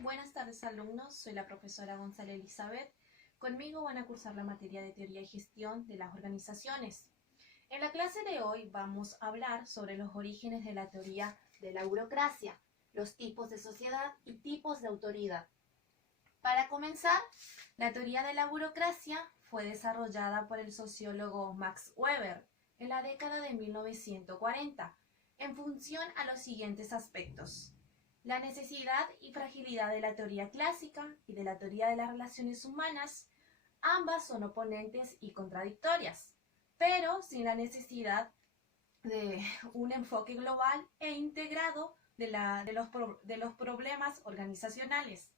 Buenas tardes, alumnos. Soy la profesora González Elizabeth. Conmigo van a cursar la materia de Teoría y Gestión de las Organizaciones. En la clase de hoy vamos a hablar sobre los orígenes de la teoría de la burocracia, los tipos de sociedad y tipos de autoridad. Para comenzar, la teoría de la burocracia fue desarrollada por el sociólogo Max Weber en la década de 1940, en función a los siguientes aspectos: la necesidad y fragilidad de la teoría clásica y de la teoría de las relaciones humanas. Ambas son oponentes y contradictorias, pero sin la necesidad de un enfoque global e integrado de los problemas organizacionales,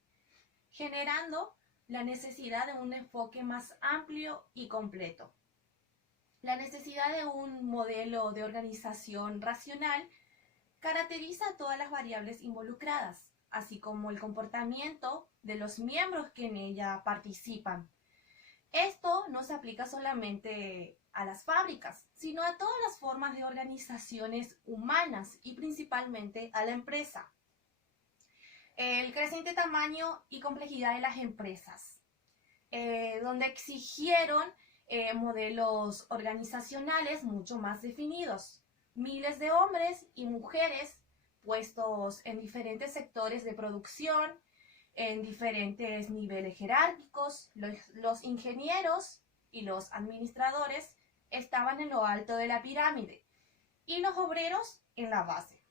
generando la necesidad de un enfoque más amplio y completo. La necesidad de un modelo de organización racional caracteriza a todas las variables involucradas, así como el comportamiento de los miembros que en ella participan. Esto no se aplica solamente a las fábricas, sino a todas las formas de organizaciones humanas y principalmente a la empresa. El creciente tamaño y complejidad de las empresas, donde exigieron modelos organizacionales mucho más definidos. Miles de hombres y mujeres puestos en diferentes sectores de producción, en diferentes niveles jerárquicos. Los ingenieros y los administradores estaban en lo alto de la pirámide y los obreros en la base.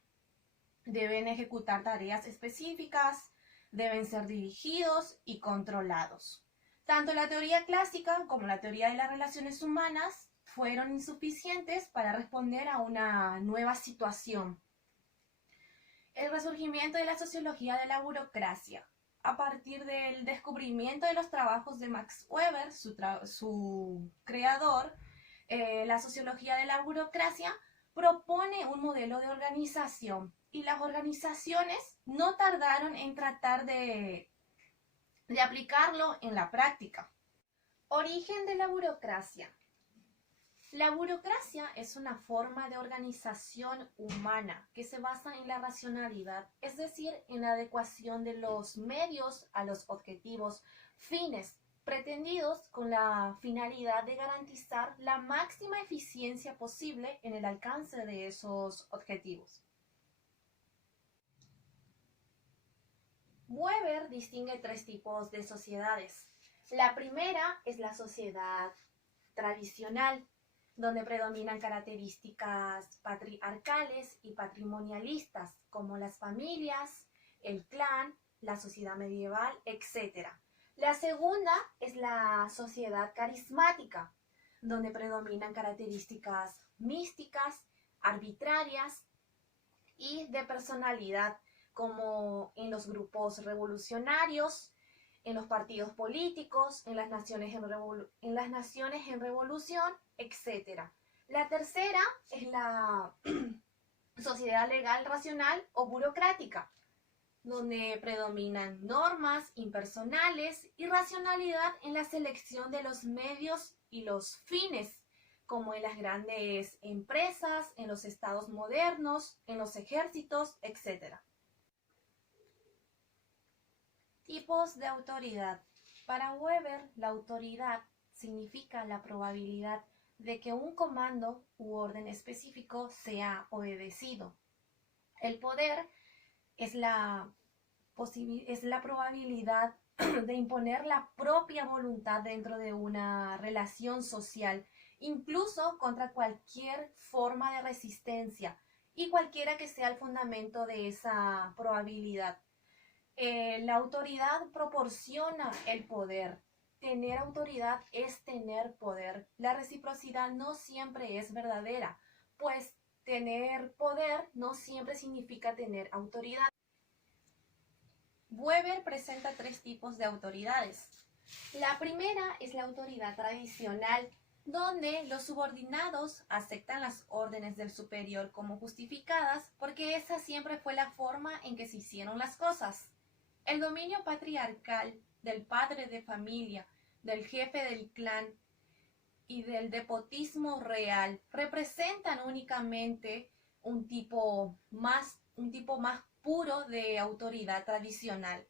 Deben ejecutar tareas específicas, deben ser dirigidos y controlados. Tanto la teoría clásica como la teoría de las relaciones humanas fueron insuficientes para responder a una nueva situación. El resurgimiento de la sociología de la burocracia. A partir del descubrimiento de los trabajos de Max Weber, su creador, la sociología de la burocracia propone un modelo de organización y las organizaciones no tardaron en tratar de aplicarlo en la práctica. Origen de la burocracia. La burocracia es una forma de organización humana que se basa en la racionalidad, es decir, en la adecuación de los medios a los objetivos, fines pretendidos con la finalidad de garantizar la máxima eficiencia posible en el alcance de esos objetivos. Weber distingue tres tipos de sociedades. La primera es la sociedad tradicional, donde predominan características patriarcales y patrimonialistas, como las familias, el clan, la sociedad medieval, etc. La segunda es la sociedad carismática, donde predominan características místicas, arbitrarias y de personalidad, como en los grupos revolucionarios, en los partidos políticos, en las naciones en revolución, etc. La tercera es la sociedad legal racional o burocrática, donde predominan normas impersonales y racionalidad en la selección de los medios y los fines, como en las grandes empresas, en los estados modernos, en los ejércitos, etc. Tipos de autoridad. Para Weber, la autoridad significa la probabilidad de que un comando u orden específico sea obedecido. El poder es la probabilidad de imponer la propia voluntad dentro de una relación social, incluso contra cualquier forma de resistencia y cualquiera que sea el fundamento de esa probabilidad. La autoridad proporciona el poder. Tener autoridad es tener poder. La reciprocidad no siempre es verdadera, pues tener poder no siempre significa tener autoridad. Weber presenta tres tipos de autoridades. La primera es la autoridad tradicional, donde los subordinados aceptan las órdenes del superior como justificadas porque esa siempre fue la forma en que se hicieron las cosas. El dominio patriarcal del padre de familia, del jefe del clan y del despotismo real representan únicamente un tipo más puro de autoridad tradicional.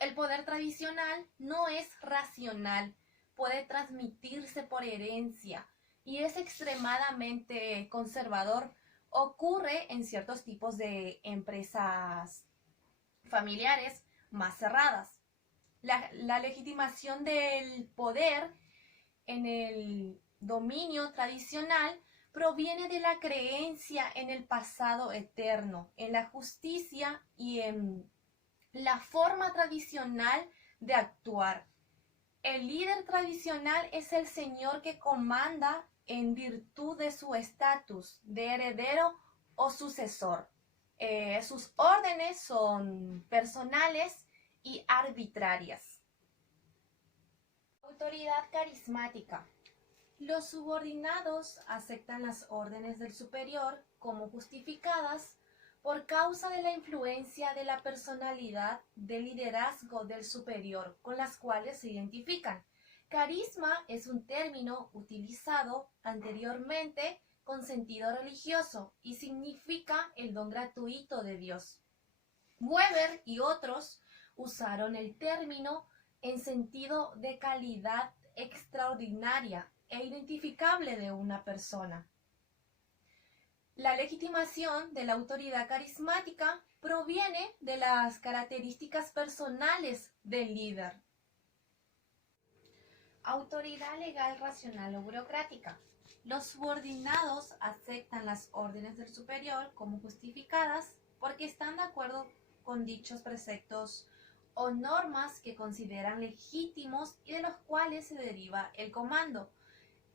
El poder tradicional no es racional, puede transmitirse por herencia y es extremadamente conservador. Ocurre en ciertos tipos de empresas familiares más cerradas. La legitimación del poder en el dominio tradicional proviene de la creencia en el pasado eterno, en la justicia y en la forma tradicional de actuar. El líder tradicional es el señor que comanda en virtud de su estatus de heredero o sucesor. Sus órdenes son personales y arbitrarias. Autoridad carismática. Los subordinados aceptan las órdenes del superior como justificadas por causa de la influencia de la personalidad de liderazgo del superior con las cuales se identifican. Carisma es un término utilizado anteriormente con sentido religioso y significa el don gratuito de Dios. Weber y otros usaron el término en sentido de calidad extraordinaria e identificable de una persona. La legitimación de la autoridad carismática proviene de las características personales del líder. Autoridad legal, racional o burocrática. Los subordinados aceptan las órdenes del superior como justificadas porque están de acuerdo con dichos preceptos o normas que consideran legítimos y de los cuales se deriva el comando.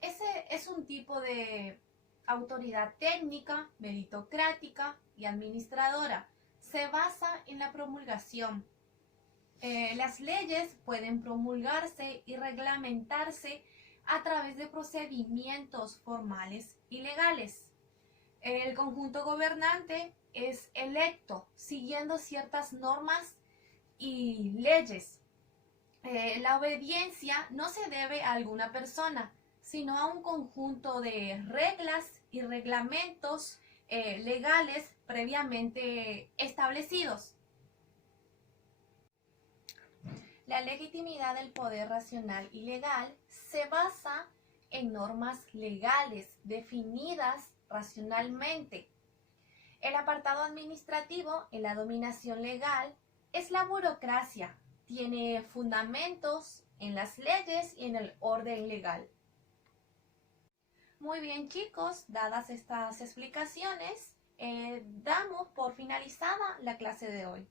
Ese es un tipo de autoridad técnica, meritocrática y administradora. Se basa en la promulgación. Las leyes pueden promulgarse y reglamentarse a través de procedimientos formales y legales. El conjunto gobernante es electo siguiendo ciertas normas y leyes. La obediencia no se debe a alguna persona, sino a un conjunto de reglas y reglamentos legales previamente establecidos. La legitimidad del poder racional y legal se basa en normas legales definidas racionalmente. El apartado administrativo en la dominación legal es la burocracia. Tiene fundamentos en las leyes y en el orden legal. Muy bien, chicos, dadas estas explicaciones, damos por finalizada la clase de hoy.